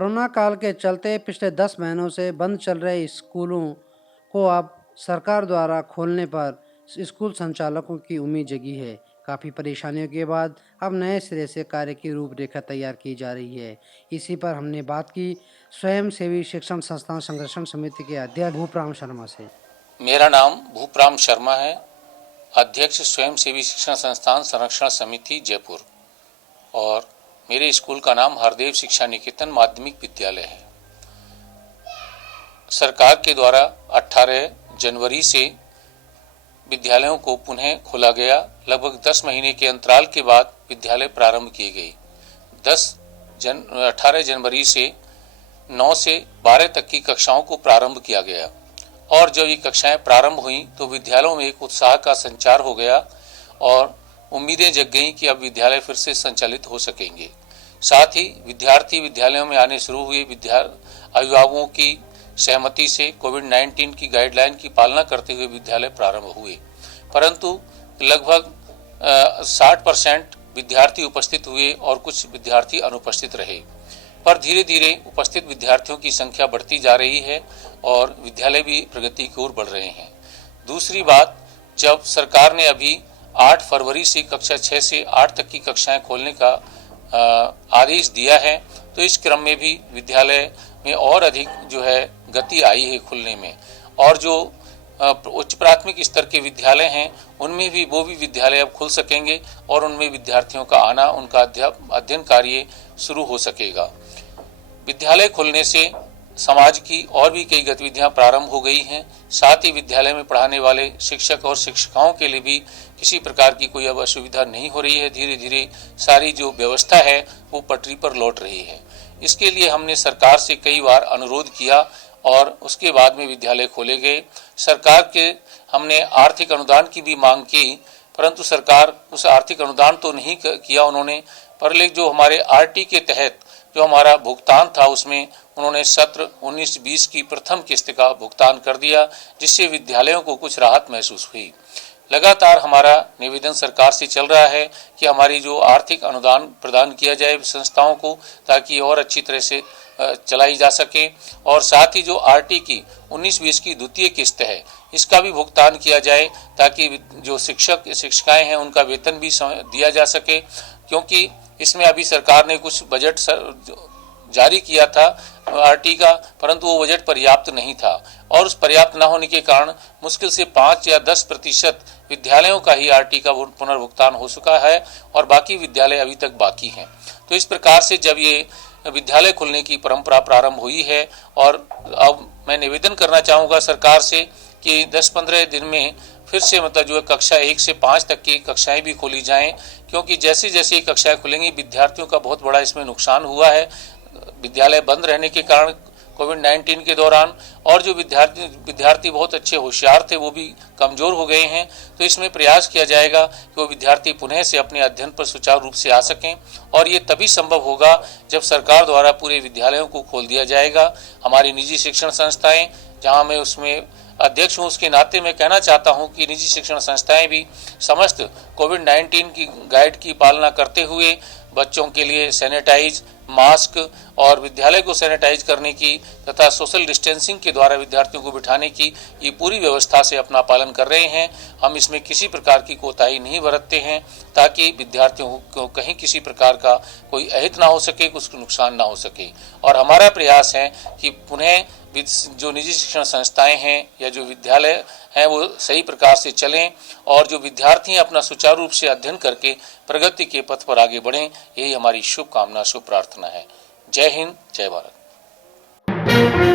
Corona काल के चलते पिछले 10 महीनों से बंद चल रहे स्कूलों को अब सरकार द्वारा खोलने पर स्कूल संचालकों की उम्मीद जगी है। काफ़ी परेशानियों के बाद अब नए सिरे से कार्य की रूपरेखा तैयार की जा रही है। इसी पर हमने बात की स्वयं सेवी शिक्षण संस्थान संरक्षण समिति के अध्यक्ष भूपराम शर्मा से। मेरा नाम भूपराम शर्मा है, अध्यक्ष स्वयं सेवी शिक्षण संस्थान संरक्षण समिति जयपुर, और मेरे स्कूल का नाम हरदेव शिक्षा निकेतन माध्यमिक विद्यालय है। सरकार के द्वारा 18 जनवरी से विद्यालयों को पुनः खोला गया। लगभग 10 महीने के अंतराल के बाद विद्यालय प्रारंभ किए गए। 18 जनवरी से 9 से 12 तक की कक्षाओं को प्रारंभ किया गया, और जब ये कक्षाएं प्रारंभ हुई तो विद्यालयों में एक उत्साह का संचार हो गया और उम्मीदें जग गईं कि अब विद्यालय फिर से संचालित हो सकेंगे। साथ ही विद्यार्थी विद्यालयों में आने शुरू हुए। अभिभावकों की सहमति से कोविड-19 की गाइडलाइन की पालना करते हुए विद्यालय प्रारंभ हुए, परंतु लगभग 60% विद्यार्थी उपस्थित हुए और कुछ विद्यार्थी अनुपस्थित रहे। पर धीरे धीरे उपस्थित विद्यार्थियों की संख्या बढ़ती जा रही है और विद्यालय भी प्रगति की ओर बढ़ रहे हैं। दूसरी बात, जब सरकार ने अभी 8 फरवरी से कक्षा 6 से 8 तक की कक्षाएं खोलने का आदेश दिया है, तो इस क्रम में भी विद्यालय में और अधिक जो है गति आई है खुलने में। और जो उच्च प्राथमिक स्तर के विद्यालय हैं उनमें भी वो भी विद्यालय अब खुल सकेंगे और उनमें विद्यार्थियों का आना, उनका अध्ययन कार्य शुरू हो सकेगा। विद्यालय खुलने से समाज की और भी कई गतिविधियां प्रारंभ हो गई हैं। साथ ही विद्यालय में पढ़ाने वाले शिक्षक और शिक्षिकाओं के लिए भी किसी प्रकार की कोई अब असुविधा नहीं हो रही है। धीरे धीरे सारी जो व्यवस्था है वो पटरी पर लौट रही है। इसके लिए हमने सरकार से कई बार अनुरोध किया और उसके बाद में विद्यालय खोले गए। सरकार के हमने आर्थिक अनुदान की भी मांग की, परंतु सरकार उस आर्थिक अनुदान तो नहीं किया उन्होंने, पर लेकिन जो हमारे आरटी के तहत जो हमारा भुगतान था उसमें उन्होंने सत्र 19-20 की प्रथम किस्त का भुगतान कर दिया, जिससे विद्यालयों को कुछ राहत महसूस हुई। लगातार हमारा निवेदन सरकार से चल रहा है कि हमारी जो आर्थिक अनुदान प्रदान किया जाए संस्थाओं को, ताकि और अच्छी तरह से चलाई जा सके, और साथ ही जो आरटी की 19-20 की द्वितीय किस्त है इसका भी भुगतान किया जाए, ताकि जो शिक्षक शिक्षिकाएं हैं उनका वेतन भी दिया जा सके। क्योंकि इसमें अभी सरकार ने कुछ बजट जारी किया था आरटी का, परंतु वो बजट पर्याप्त नहीं था, और उस पर्याप्त न होने के कारण मुश्किल से 5 या 10% विद्यालयों का ही आरटी का पुनर्भुगतान हो चुका है और बाकी विद्यालय अभी तक बाकी हैं। तो इस प्रकार से जब ये विद्यालय खुलने की परंपरा प्रारंभ हुई है, और अब मैं निवेदन करना चाहूँगा सरकार से कि 10-15 दिन में फिर से जो है कक्षा 1 से 5 तक की कक्षाएं भी खोली जाएं, क्योंकि जैसे जैसे ये कक्षाएं खुलेंगी विद्यार्थियों का बहुत बड़ा इसमें नुकसान हुआ है। विद्यालय बंद रहने के कारण कोविड-19 के दौरान, और जो विद्यार्थी बहुत अच्छे होशियार थे वो भी कमजोर हो गए हैं। तो इसमें प्रयास किया जाएगा कि वो विद्यार्थी पुनः से अपने अध्ययन पर सुचारू रूप से आ सकें, और ये तभी संभव होगा जब सरकार द्वारा पूरे विद्यालयों को खोल दिया जाएगा। हमारी निजी शिक्षण संस्थाएं, जहां मैं उसमें अध्यक्ष हूं, उसके नाते मैं कहना चाहता हूं कि निजी शिक्षण संस्थाएं भी समस्त कोविड-19 की गाइड की पालना करते हुए बच्चों के लिए सैनिटाइज, मास्क और विद्यालय को सैनिटाइज करने की तथा सोशल डिस्टेंसिंग के द्वारा विद्यार्थियों को बिठाने की ये पूरी व्यवस्था से अपना पालन कर रहे हैं। हम इसमें किसी प्रकार की कोताही नहीं बरतते हैं, ताकि विद्यार्थियों को कहीं किसी प्रकार का कोई अहित ना हो सके, कुछ नुकसान ना हो सके। और हमारा प्रयास है कि पुनः जो निजी शिक्षण संस्थाएं हैं या जो विद्यालय हैं वो सही प्रकार से चलें, और जो विद्यार्थी अपना सुचारू रूप से अध्ययन करके प्रगति के पथ पर आगे बढ़ें, यही हमारी शुभकामना, शुभ प्रार्थना है। जय हिंद, जय भारत।